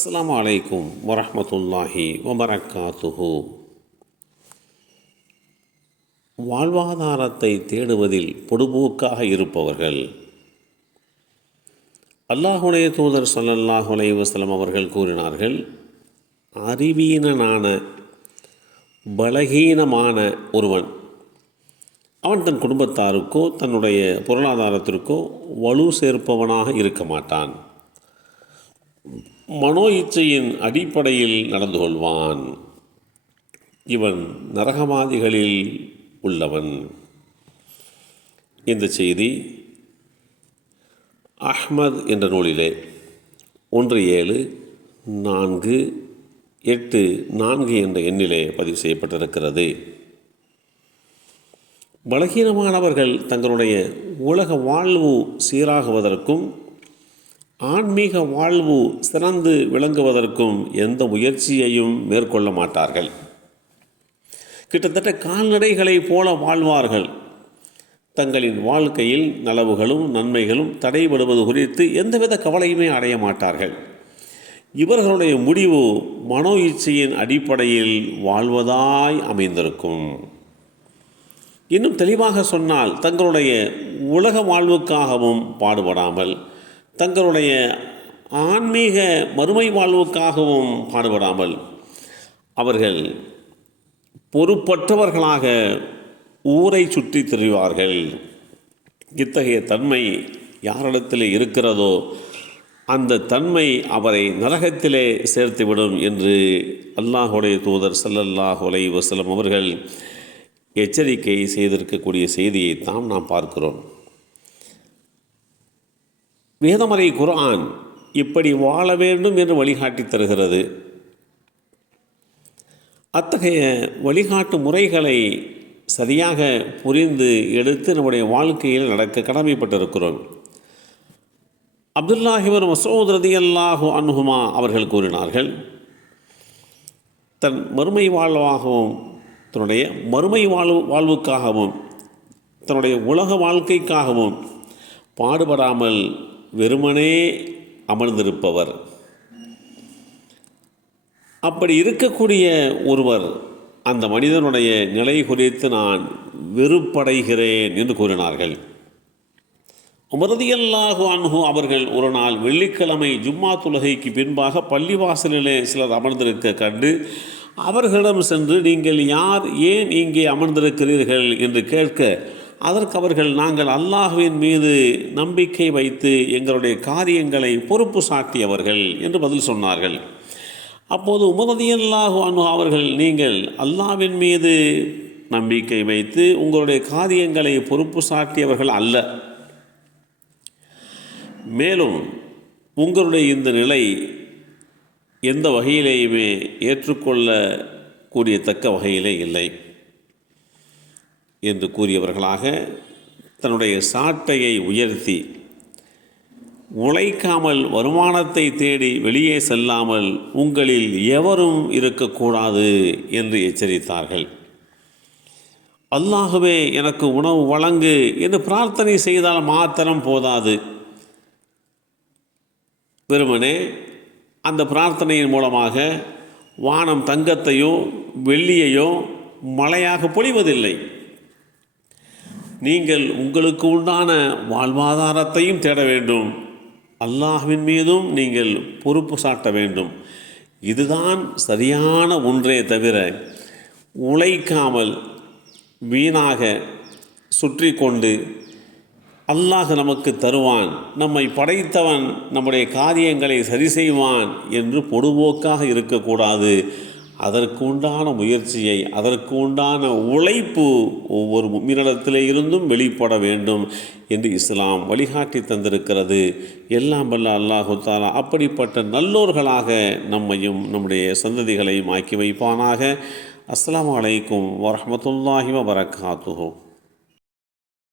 அஸ்ஸலாமு அலைக்கும் வரஹ்மத்துல்லாஹி வபரகாத்துஹு. வாழ்வாதாரத்தை தேடுவதில் பொடுபோக்காக இருப்பவர்கள். அல்லாஹுடைய தூதர் ஸல்லல்லாஹு அலைஹி வஸல்லம் அவர்கள் கூறினார்கள், அறிவீனனான பலகீனமான ஒருவன் அவன் தன் குடும்பத்தாருக்கோ தன்னுடைய பொருளாதாரத்திற்கோ வலு சேர்ப்பவனாக இருக்க மாட்டான். மனோ இச்சையின் அடிப்படையில் நடந்து கொள்வான். இவன் நரகவாதிகளில் உள்ளவன். இந்த செய்தி அஹ்மத் என்ற நூலிலே 1748 என்ற எண்ணிலே பதிவு செய்யப்பட்டிருக்கிறது. பலகீனமானவர்கள் தங்களுடைய உலக வாழ்வு சீராகுவதற்கும் ஆன்மீக வாழ்வு சிறந்து விளங்குவதற்கும் எந்த முயற்சியையும் மேற்கொள்ள மாட்டார்கள். கிட்டத்தட்ட கால்நடைகளைப் போல வாழ்வார்கள். தங்களின் வாழ்க்கையில் நலவுகளும் நன்மைகளும் தடைபடுவது குறித்து எந்தவித கவலையுமே அடைய மாட்டார்கள். இவர்களுடைய முடிவு மனோ இச்சையின் அடிப்படையில் வாழ்வதாய் அமைந்திருக்கும். இன்னும் தெளிவாக சொன்னால், தங்களுடைய உலக வாழ்வுக்காகவும் பாடுபடாமல் தங்களுடைய ஆன்மீக மறுமை வாழ்வுக்காகவும் பாடுபடாமல் அவர்கள் பொறுப்பற்றவர்களாக ஊரை சுற்றி திரிவார்கள். இத்தகைய தன்மை யாரிடத்திலே இருக்கிறதோ அந்த தன்மை அவரை நரகத்திலே சேர்த்துவிடும் என்று அல்லாஹுடைய தூதர் ஸல்லல்லாஹு அலைஹி வஸல்லம் அவர்கள் எச்சரிக்கை செய்திருக்கக்கூடிய செய்தியைத்தான் நாம் பார்க்கிறோம். வேதமறை குர்ஆன் இப்படி வாழ வேண்டும் என்று வழிகாட்டி தருகிறது. அத்தகைய வழிகாட்டு முறைகளை சரியாக புரிந்து எடுத்து நம்முடைய வாழ்க்கையில் நடக்க கடமைப்பட்டிருக்கிறோம். அப்துல்லாஹ் இப்னு மஸ்ஊத் ரலியல்லாஹு அன்ஹுமா அவர்கள் கூறினார்கள், தன் மறுமை வாழ்வாகவும் தன்னுடைய மறுமை வாழ்வுக்காகவும் தன்னுடைய உலக வாழ்க்கைக்காகவும் பாடுபடாமல் வெறுமனே அமர்ந்திருப்பவர், அப்படி இருக்கக்கூடிய ஒருவர், அந்த மனிதனுடைய நிலை குறித்து நான் வெறுப்படைகிறேன் என்று கூறினார்கள். உமர் ரலியல்லாஹு அன்ஹு அவர்கள் ஒரு நாள் வெள்ளிக்கிழமை ஜும்மா தொழுகைக்கு பின்பாக பள்ளிவாசலிலே சிலர் அமர்ந்திருக்க கண்டு அவர்களிடம் சென்று, நீங்கள் யார், ஏன் இங்கே அமர்ந்திருக்கிறீர்கள் என்று கேட்க, அதற்கு அவர்கள், நாங்கள் அல்லாஹ்வின் மீது நம்பிக்கை வைத்து எங்களுடைய காரியங்களை பொறுப்பு சாட்டியவர்கள் என்று பதில் சொன்னார்கள். அப்போது உமர் ரலியல்லாஹு அன்ஹு அவர்கள், நீங்கள் அல்லாஹ்வின் மீது நம்பிக்கை வைத்து உங்களுடைய காரியங்களை பொறுப்பு சாட்டியவர்கள் அல்ல. மேலும் உங்களுடைய இந்த நிலை எந்த வகையிலேயுமே ஏற்றுக்கொள்ளக்கூடிய தக்க வகையிலே இல்லை என்று கூறியவர்களாக தன்னுடைய சாட்டையை உயர்த்தி, உழைக்காமல் வருமானத்தை தேடி வெளியே செல்லாமல் உங்களில் எவரும் இருக்கக்கூடாது என்று எச்சரித்தார்கள். அல்லாஹுவே எனக்கு உணவு வழங்கு என்று பிரார்த்தனை செய்தால் மாத்திரம் போதாது. வெறுமனே அந்த பிரார்த்தனையின் மூலமாக வானம் தங்கத்தையோ வெள்ளியையோ மழையாக பொழிவதில்லை. நீங்கள் உங்களுக்கு உண்டான வாழ்வாதாரத்தையும் தேட வேண்டும், அல்லாஹ்வின் மீதும் நீங்கள் பொறுப்பு சாட்ட வேண்டும். இதுதான் சரியான ஒன்றே தவிர உழைக்காமல் வீணாக சுற்றி கொண்டு அல்லாஹ் நமக்கு தருவான், நம்மை படைத்தவன் நம்முடைய காரியங்களை சரி செய்வான் என்று பொடுபோக்காக இருக்கக்கூடாது. அதற்கு உண்டான முயற்சியை, அதற்கு உண்டான உழைப்பு ஒவ்வொரு முஃமினிடத்திலே இருந்தும் வெளிப்பட வேண்டும் என்று இஸ்லாம் வழிகாட்டி தந்திருக்கிறது. எல்லாம் வல்ல அல்லாஹு தஆலா அப்படிப்பட்ட நல்லோர்களாக நம்மையும் நம்முடைய சந்ததிகளையும் ஆக்கி வைப்பானாக. அஸ்ஸலாமு அலைக்கும் வரஹ்மத்துல்லாஹி வபரகாத்துஹு.